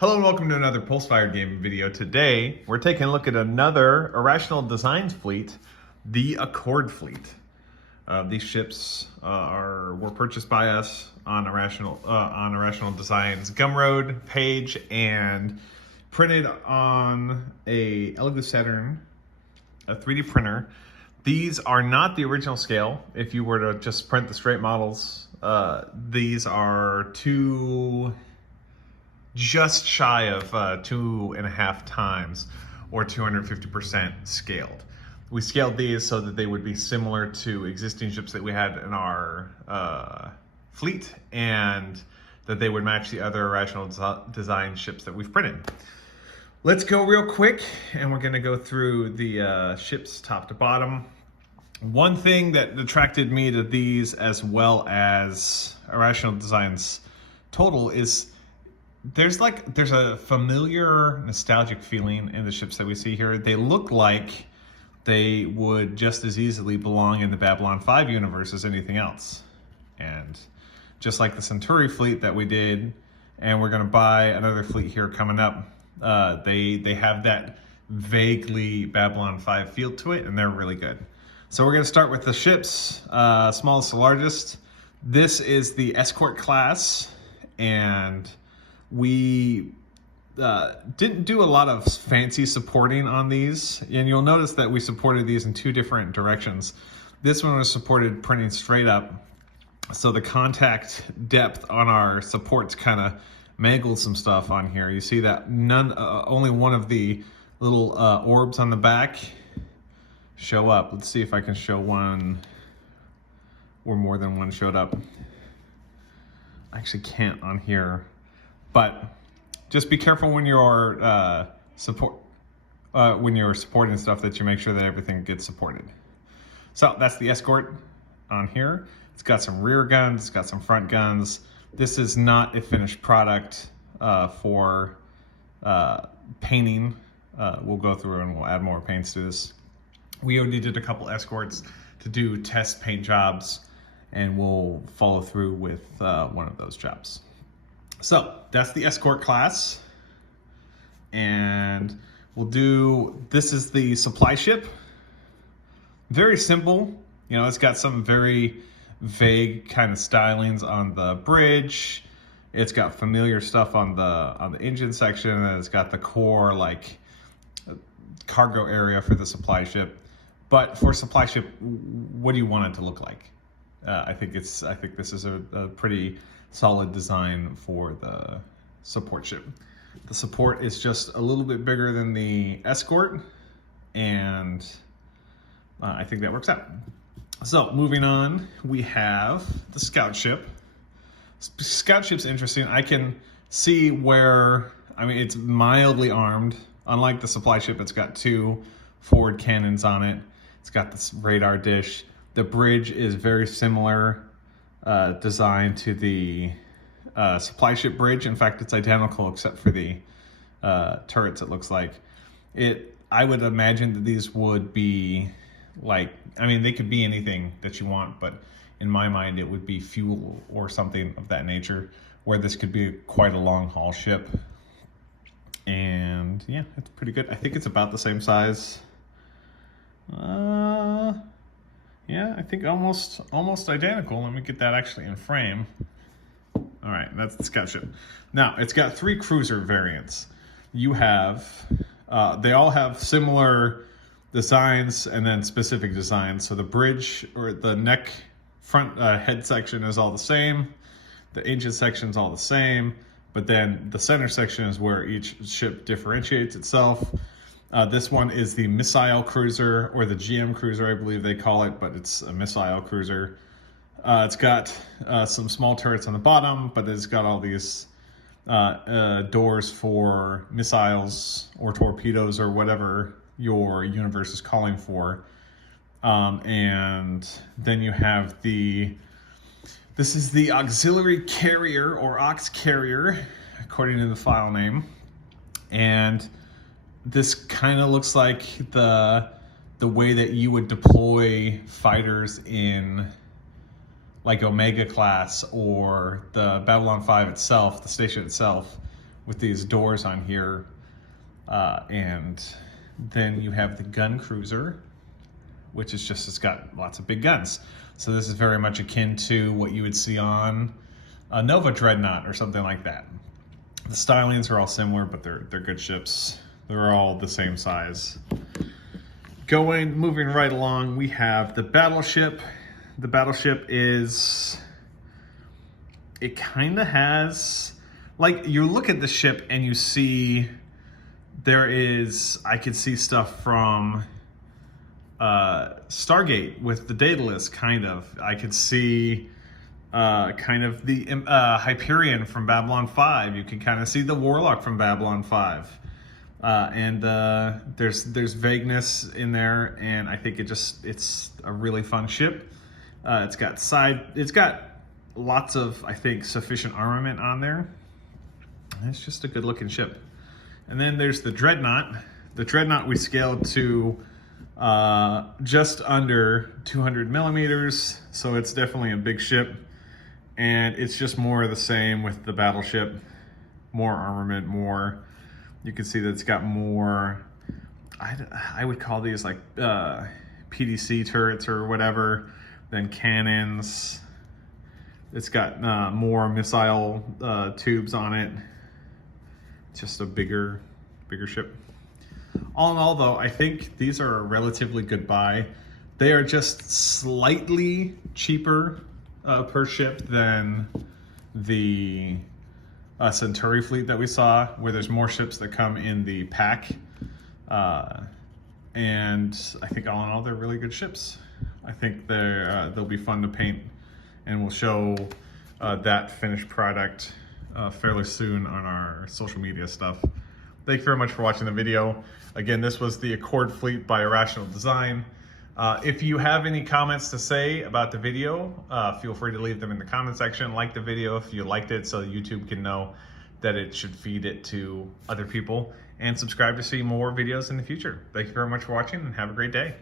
Hello and welcome to another Pulsefire Gaming video. Today, we're taking a look at another Irrational Designs fleet, the Accord fleet. These ships were purchased by us on Irrational Designs Gumroad page and printed on a elegoo Saturn, a 3D printer. These are not the original scale. If you were to just print the straight models, these are just shy of 2.5 times or 250% scaled. We scaled these so that they would be similar to existing ships that we had in our fleet and that they would match the other Irrational Design ships that we've printed. Let's go real quick and we're gonna go through the ships top to bottom. One thing that attracted me to these as well as Irrational Designs total is there's a familiar nostalgic feeling in the ships that we see here. They look like they would just as easily belong in the Babylon 5 universe as anything else. And just like the Centauri fleet that we did, and we're gonna buy another fleet here coming up, they have that vaguely Babylon 5 feel to it, and they're really good. So we're gonna start with the ships, smallest to largest. This is the Escort class, and we didn't do a lot of fancy supporting on these, and you'll notice that we supported these in two different directions. This one was supported printing straight up, so the contact depth on our supports kind of mangled some stuff on here. You see that only one of the little orbs on the back show up. Let's see if I can show one where more than one showed up. I actually can't on here. But just be careful when you're supporting stuff that you make sure that everything gets supported. So that's the Escort on here. It's got some rear guns, it's got some front guns. This is not a finished product for painting. We'll go through and we'll add more paints to this. We already did a couple Escorts to do test paint jobs, and we'll follow through with one of those jobs. So that's the Escort class, and this is the supply ship. Very simple, it's got some very vague kind of stylings on the bridge. It's got familiar stuff on the engine section, and it's got the core cargo area for the supply ship. But for supply ship, what do you want it to look like? I think this is a pretty solid design for the support ship. The support is just a little bit bigger than the Escort, and I think that works out. So moving on, we have the scout ship. Scout ship's interesting. I can see where, it's mildly armed. Unlike the supply ship, it's got two forward cannons on it. It's got this radar dish. The bridge is very similar design to the supply ship bridge. In fact, it's identical except for the turrets, it looks like. I would imagine that these would be they could be anything that you want, but in my mind, it would be fuel or something of that nature, where this could be quite a long haul ship. And yeah, it's pretty good. I think it's about the same size. Yeah, I think almost identical. Let me get that actually in frame. All right, that's the scout ship. Now, it's got 3 cruiser variants. You have, they all have similar designs and then specific designs. So the bridge or the neck front head section is all the same. The engine section is all the same, but then the center section is where each ship differentiates itself. This one is the missile cruiser, or the GM cruiser, I believe they call it, but it's a missile cruiser. It's got some small turrets on the bottom, but it's got all these doors for missiles or torpedoes or whatever your universe is calling for. And then you have this is the auxiliary carrier, or aux carrier, according to the file name. And this kind of looks like the way that you would deploy fighters in like Omega class or the Babylon 5 itself, the station itself, with these doors on here. And then you have the gun cruiser, which is just, it's got lots of big guns. So this is very much akin to what you would see on a Nova Dreadnought or something like that. The stylings are all similar, but they're good ships. They're all the same size. Moving right along, we have the battleship. The battleship is, it kind of has, like, you look at the ship and you see I could see stuff from Stargate with the Daedalus, kind of. I could see kind of the Hyperion from Babylon 5. You can kind of see the Warlock from Babylon 5. And there's vagueness in there, and I think it's a really fun ship. It's got lots of, I think, sufficient armament on there. It's just a good looking ship. And then there's the Dreadnought. The Dreadnought we scaled to just under 200 millimeters, so it's definitely a big ship. And it's just more of the same with the battleship. More armament, you can see that it's got more, I would call these like PDC turrets or whatever, than cannons. It's got more missile tubes on it. It's just a bigger ship. All in all, though, I think these are a relatively good buy. They are just slightly cheaper per ship than the Centauri fleet that we saw, where there's more ships that come in the pack. And I think all in all, they're really good ships. I think they'll be fun to paint, and we'll show that finished product fairly soon on our social media stuff. Thank you very much for watching the video. Again, this was the Accord fleet by Irrational Design. If you have any comments to say about the video, feel free to leave them in the comment section. Like the video if you liked it, so YouTube can know that it should feed it to other people. And subscribe to see more videos in the future. Thank you very much for watching, and have a great day.